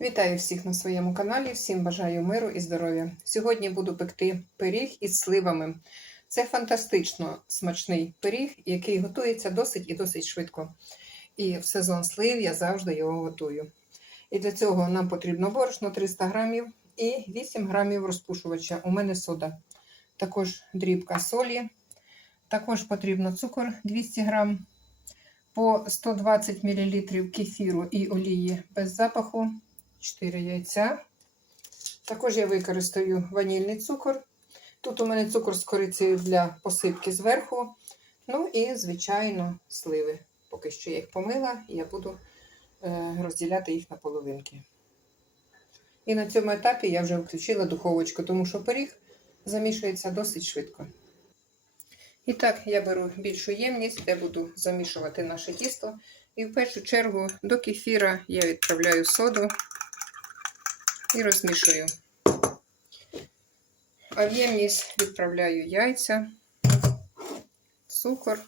Вітаю всіх на своєму каналі, всім бажаю миру і здоров'я. Сьогодні буду пекти пиріг із сливами. Це фантастично смачний пиріг, який готується досить і досить швидко. І в сезон слив я завжди його готую. І для цього нам потрібно борошно 300 грамів і 8 грамів розпушувача. У мене сода. Також дрібка солі. Також потрібно цукор 200 грам, по 120 мл кефіру і олії без запаху. 4 яйця. Також я використаю ванільний цукор. Тут у мене цукор з корицею для посипки зверху. Ну і, звичайно, сливи. Поки що я їх помила, і я буду е, розділяти їх на половинки. І на цьому етапі я вже включила духовочку, тому що пиріг замішується досить швидко. І так, я беру більшу ємність, де буду замішувати наше тісто. І в першу чергу до кефіра я відправляю соду і розмішую. А в ємність відправляю яйця, цукор.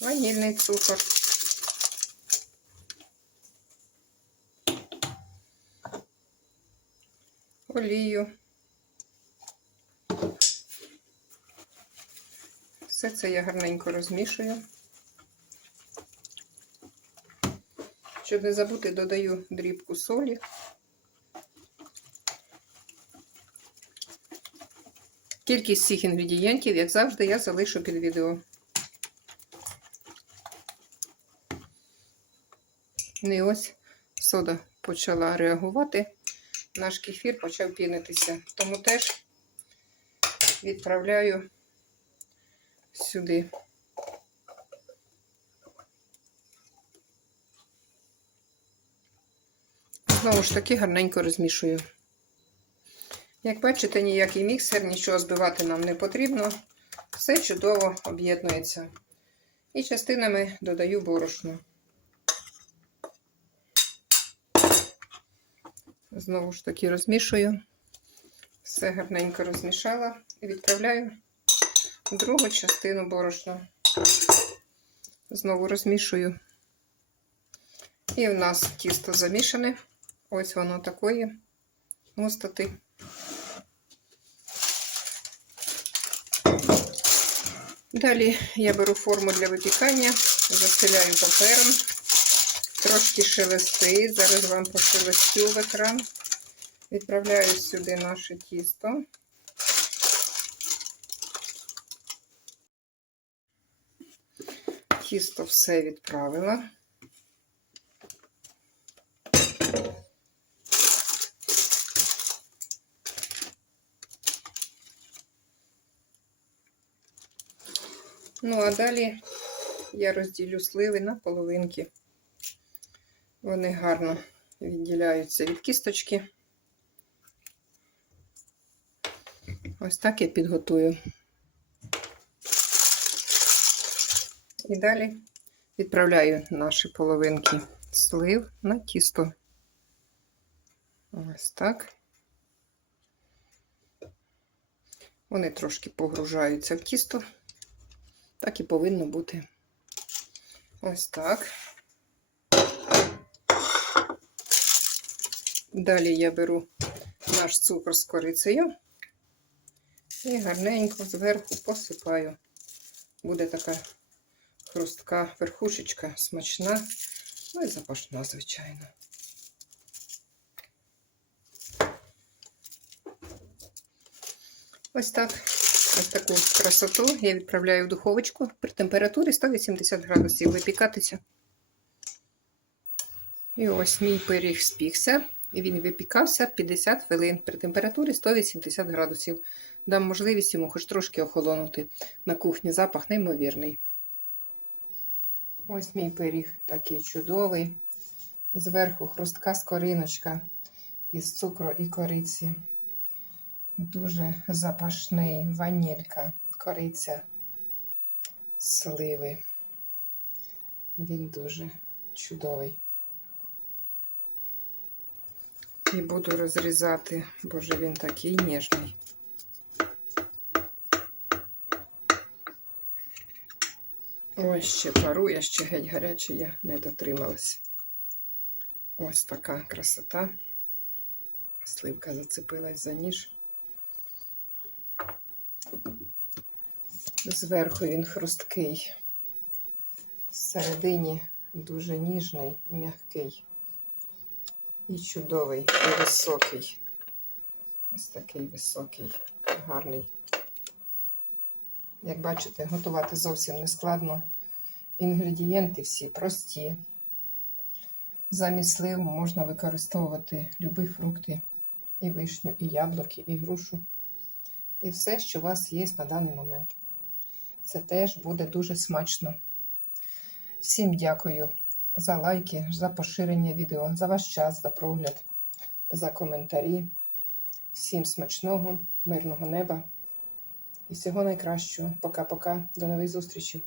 Ванільний цукор. Олію. Все це я гарненько розмішую. Щоб не забути, додаю дрібку солі. Кількість всіх інгредієнтів, як завжди, я залишу під відео. І ось сода почала реагувати, наш кефір почав пінитися, тому теж відправляю сюди. Знову ж таки гарненько розмішую. Як бачите, ніякий міксер, нічого збивати нам не потрібно. Все чудово об'єднується. І частинами додаю борошно. Знову ж таки розмішую. Все гарненько розмішала і відправляю другу частину борошна. Знову розмішую. І в нас тісто замішане. Ось воно такої густоти. Далі я беру форму для випікання, застеляю папером, трошки шелести. Зараз вам пошелестю в екран. Відправляю сюди наше тісто. Тісто все відправила. Ну, а далі я розділю сливи на половинки. Вони гарно відділяються від кісточки. Ось так я підготую. І далі відправляю наші половинки слив на тісто. Ось так. Вони трошки погружаються в тісто. Так і повинно бути. Ось так. Далі я беру наш цукор з корицею і гарненько зверху посипаю. Буде така хрустка верхушечка, смачна, ну і запашна, звичайно. Ось так. Ось таку красоту я відправляю в духовочку при температурі 180 градусів випікатися. І ось мій пиріг спікся. І він випікався 50 хвилин при температурі 180 градусів. Дам можливість йому хоч трошки охолонути. На кухні запах неймовірний. Ось мій пиріг такий чудовий. Зверху хрустка скориночка із цукру і кориці. Дуже запашний ванілька, кориця, сливи. Він дуже чудовий. І буду розрізати, боже, він такий ніжний. Ой, ще парує, ще геть гаряче, я не дотрималась. Ось така красота. Сливка зацепилась за ніж. Зверху він хрусткий. Всередині дуже ніжний, м'який. І чудовий, і високий. Ось такий високий, гарний. Як бачите, готувати зовсім не складно. Інгредієнти всі прості. Замість слив можна використовувати любі фрукти, і вишню, і яблуки, і грушу. І все, що у вас є на даний момент. Це теж буде дуже смачно. Всім дякую за лайки, за поширення відео, за ваш час, за прогляд, за коментарі. Всім смачного, мирного неба і всього найкращого. Пока-пока. До нових зустрічей.